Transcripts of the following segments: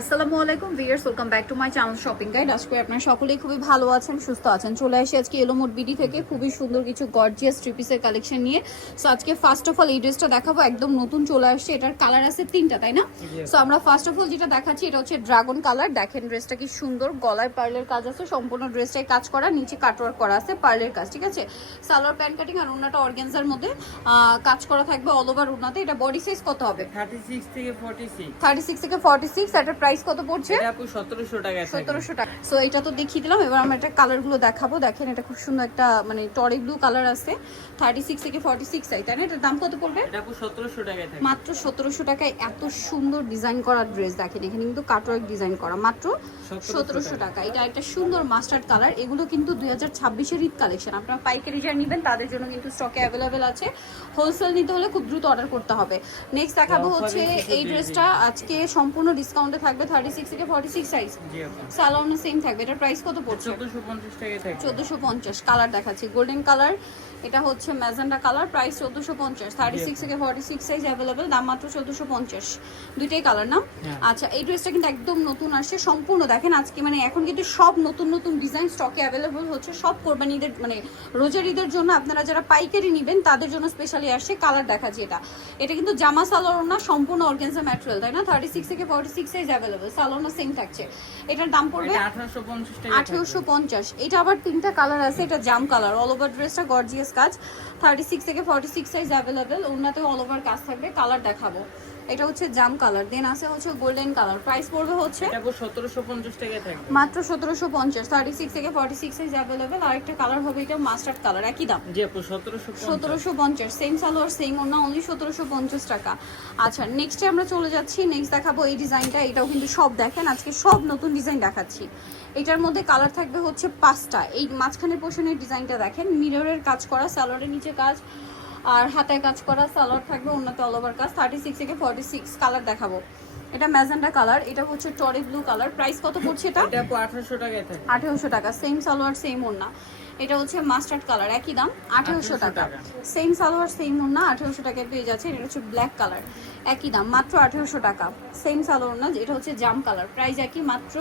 আসসালামু আলাইকুম viewers welcome back to my channel shopping guide. আজকে আপনারা সকলেই খুবই ভালো আছেন সুস্থ আছেন। চলে আসি আজকে এলোমোট বিডি থেকে খুবই সুন্দর কিছু গর্জিয়াস ট্রিপিসের কালেকশন নিয়ে। সো আজকে ফার্স্ট অফ অল এই ড্রেসটা দেখাবো একদম নতুন চলে আসছে এটার কালার আছে তিনটা তাই না? সো আমরা ফার্স্ট অফ অল যেটা দেখাচ্ছি এটা হচ্ছে ড্রাগন কালার দেখেন ড্রেসটা কি সুন্দর গলায় পার্লের কাজ আছে সম্পূর্ণ ড্রেসটাই কাজ করা নিচে কাটওয়ার্ক করা আছে পার্লের কাজ ঠিক আছে? সালোয়ার প্যান্ট কাটিং আর ওনাটা অর্গেনজার মধ্যে কাজ করা থাকবে অল ওভার ওনাতে এটা বডি সাইজ কত হবে? থার্টি সিক্স থেকে ফর্টি সিক্স থার্টি সিক্স থেকে ফর্টি সিক্স প্রাইস কত পড়ছে? এটা আপু সতেরোশো টাকায় থাকে টাকা। সো এটা তো দেখিয়ে দিলাম। এবার আমরা গুলো দেখাবো। দেখেন এটা খুব সুন্দর একটা মানে টরে ব্লু কালার আছে। থার্টি সিক্স থেকে ফর্টি সিক্স তাই না? এটার দাম কত পড়বে? এটা আপু টাকায় থাকে। মাত্র সতেরোশো টাকায় এত সুন্দর ডিজাইন করা ড্রেস দেখেন এখানে কিন্তু কাটওয়ার্ক ডিজাইন করা। মাত্র সতেরোশো টাকা। এটা একটা সুন্দর মাস্টার্ড কালার এগুলো কিন্তু দুই হাজার ছাব্বিশের ঈদ কালেকশন আপনারা পাইকারি যারা নেবেন তাদের জন্য কিন্তু স্টকে অ্যাভেলেবেল আছে। হোলসেল নিতে হলে খুব দ্রুত অর্ডার করতে হবে। নেক্সট দেখাবো হচ্ছে এই ড্রেসটা আজকে সম্পূর্ণ ডিসকাউন্টে থাকবে থার্টি সিক্স থেকে ফর্টি সিক্স সাইজ জি সালোয়ারও সেম থাকবে। এটার প্রাইস কত পড়ছে? চোদ্দশো পঞ্চাশ টাকায় কালার দেখাচ্ছি। গোল্ডেন কালার এটা হচ্ছে ম্যাজেন্ডা কালার প্রাইস চোদ্দোশো পঞ্চাশ। থার্টি সিক্স থেকে ফর্টি সিক্স সাইজ অ্যাভেলেবেল দাম মাত্র চোদ্দোশো পঞ্চাশ। দুইটাই কালার না? হ্যাঁ। আচ্ছা এই ড্রেসটা কিন্তু একদম নতুন আসছে। সম্পূর্ণ দেখেন আজকে মানে এখন কিন্তু সব নতুন নতুন ডিজাইন স্টকে অ্যাভেলেবল হচ্ছে। সব কোরবানিদের মানে রোজার ঈদের জন্য আপনারা যারা পাইকারি নেবেন তাদের জন্য স্পেশালি আসছে কালার দেখাচ্ছি এটা। এটা কিন্তু জামা সালোয়ার না সম্পূর্ণ অর্গেনজা ম্যাটেরিয়াল তাই না? থার্টি সিক্স থেকে forty six size available salwar same থাকছে এটার দাম পড়বে আঠারোশো পঞ্চাশ এটা আবার তিনটা কালার আছে এটা জাম কালার অল ওভার ড্রেসটা গর্জিয়াস কাজ। থার্টি সিক্স থেকে ফর্টি সিক্স সাইজ অ্যাভেলেবেল ওনাতে অল ওভার কাজ থাকবে কালার দেখাবো। এটা হচ্ছে জাম কালার। দেন আছে হচ্ছে গোল্ডেন কালার। প্রাইস পড়বে হচ্ছে সতেরোশো পঞ্চাশ টাকায় মাত্র সতেরোশো পঞ্চাশ। থার্টি সিক্স থেকে ফর্টি সিক্স সাইজ অ্যাভেলেবেল আরেকটা কালার হবে এটা মাস্টার্ড কালার একই দাম। সতেরোশো পঞ্চাশ। সেম সালোয়ার সেম ওনা অনলি সতেরোশো পঞ্চাশ টাকা। আচ্ছা নেক্সটে আমরা চলে যাচ্ছি নেক্সট দেখাবো এই ডিজাইনটা এটাও কিন্তু সব দেখেন আজকে সব নতুন ডিজাইন দেখাচ্ছি। এটার মধ্যে কালার থাকবে হচ্ছে পাঁচটা। এই মাঝখানের পোর্শনের ডিজাইনটা দেখেন মিররের কাজ করা সালোয়ারের নিচে কাজ। আর হাতে কাজ করা সালোয়ার থাকবে অন্যতে অল ওভার কাজ। থার্টি সিক্স থেকে ফর্টি সিক্স কালার দেখাবো। এটা ম্যাজেন্ডা কালার এটা হচ্ছে টরি ব্লু কালার প্রাইস কত পড়ছে এটা? আঠারোশো টাকা আঠারোশো টাকা সেম সালোয়ার সেম ওড়না। এটা হচ্ছে মাস্টার্ড কালার একই দাম আঠেরোশো টাকা। সেম সালোয়ার সেম ওড়না আঠেরোশো টাকায় পেয়ে যাচ্ছে এটা হচ্ছে ব্ল্যাক কালার একই দাম মাত্র আঠেরোশো টাকা। সেম সালোয়ার না এটা হচ্ছে জাম কালার প্রাইস একই মাত্র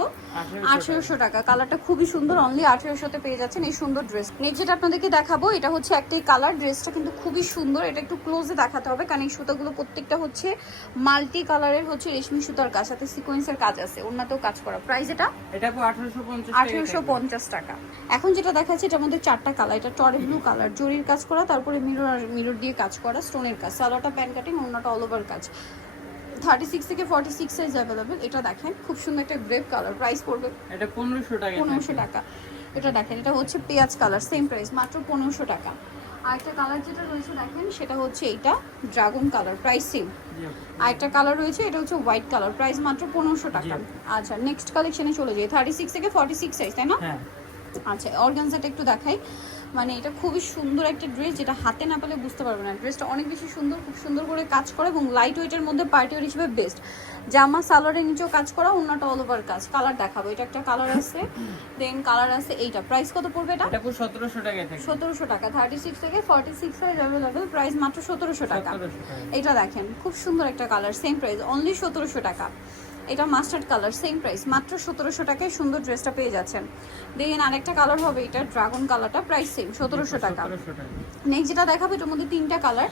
আঠেরোশো টাকা। কালারটা খুবই সুন্দর অনলি আঠেরোশোতে পেয়ে যাচ্ছেন এই সুন্দর ড্রেস নেক্সট যেটা আপনাদেরকে দেখাবো এটা হচ্ছে একটাই কালার ড্রেসটা কিন্তু খুবই সুন্দর এটা একটু ক্লোজে দেখাতে হবে কারণ এই সুতাগুলো প্রত্যেকটা হচ্ছে মাল্টি কালারের হচ্ছে রেশমি সুতার কাজ সাথে সিকোয়েন্সের কাজ আছে ওনাতেও কাজ করা। প্রাইস এটা? এটা আঠারোশো পঞ্চাশ আঠেরোশো পঞ্চাশ টাকা। এখন যেটা দেখাচ্ছে এটার মধ্যে চারটা কালার এটা টরে ব্লু কালার জরির কাজ করা তারপরে মিরর আর মিরর দিয়ে কাজ করা স্টোনের কাজ সালোয়ারটা প্যান কাটিং অন্যটা অল ওভার কাজ। থার্টি সিক্স থেকে ফর্টি সিক্স সাইজ অ্যাভেলেবেল এটা দেখেন খুব সুন্দর একটা গ্রেপ কালার প্রাইস পড়বে এটা পনেরোশো টাকায় পনেরোশো টাকা। এটা দেখেন এটা হচ্ছে পেঁয়াজ কালার সেম প্রাইস মাত্র পনেরোশো টাকা। আর একটা কালার যেটা রয়েছে দেখেন সেটা হচ্ছে এইটা ড্রাগন কালার প্রাইস সেম আর একটা কালার রয়েছে এটা হচ্ছে হোয়াইট কালার প্রাইস মাত্র পনেরোশো টাকা। আচ্ছা নেক্সট কালেকশনে চলে যাই থার্টি সিক্স থেকে ফর্টি সিক্স সাইজ তাই না? হ্যাঁ। আচ্ছা অর্গানজাটা একটু দেখাই। মানে এটা খুবই সুন্দর একটা ড্রেস যেটা হাতে না পেলে বুঝতে পারবে না। ড্রেসটা অনেক বেশি সুন্দর খুব সুন্দর করে কাজ করে এবং লাইট ওয়েটের মধ্যে পার্টি ওয়ার হিসেবে বেস্ট জামা সালোয়ারের নিচেও কাজ করা অন্যটা অল ওভার কাজ। কালার দেখাবো এটা একটা কালার আছে দেন কালার আছে এইটা। প্রাইস কত পড়বে এটা? সতেরোশো থাকে। সতেরোশো টাকা। থার্টি সিক্স থেকে forty six size available price মাত্র টাকা। সতেরোশো টাকা। এটা দেখেন খুব সুন্দর একটা কালার সেম প্রাইস অনলি সতেরোশো টাকা। এটা মাস্টার্ড কালার সেম প্রাইস মাত্র সতেরোশো টাকায় সুন্দর ড্রেসটা পেয়ে যাচ্ছেন। দেখেন আরেকটা কালার হবে এটা ড্রাগন কালারটা প্রাইস সেম সতেরোশো টাকা। নেক্সট যেটা দেখাবে এটার মধ্যে তিনটা কালার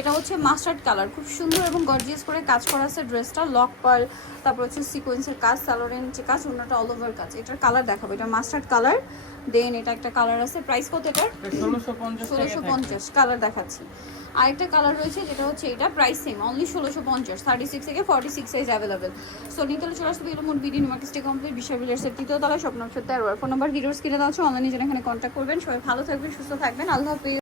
এটা হচ্ছে মাস্টার্ড কালার। খুব সুন্দর এবং গর্জিয়াস করে কাজ করা আছে ড্রেসটা। লক পার তারপর হচ্ছে সিকোয়েন্সের কাজ সালোয়ারের নিচে কাজ অন্যটা অল ওভার কাজ। এটার কালার দেখাবো। এটা মাস্টার্ড কালার। দেন এটা একটা কালার আছে। প্রাইস কত এটার? এটা ষোলোশো পঞ্চাশ কালার দেখাচ্ছি। আরেকটা কালার রয়েছে যেটা হচ্ছে এটা প্রাইস সেম অনলি ষোলোশো পঞ্চাশ। থার্টি সিক্স থেকে forty six size available so নিতলে চলে আসতে এগুলো মোট বিডি মার্কেটে কমপ্লিট। বিশ্ব বিলাসের তৃতীয় তলা স্বপ্ন তেরো ফোন নাম্বার। কিনে দেওয়া আছে। অনলাইনে যেন এখানে কন্ট্যাক্ট করবেন। সবাই ভালো থাকবেন সুস্থ থাকবেন। আল্লাহ হাফিজ।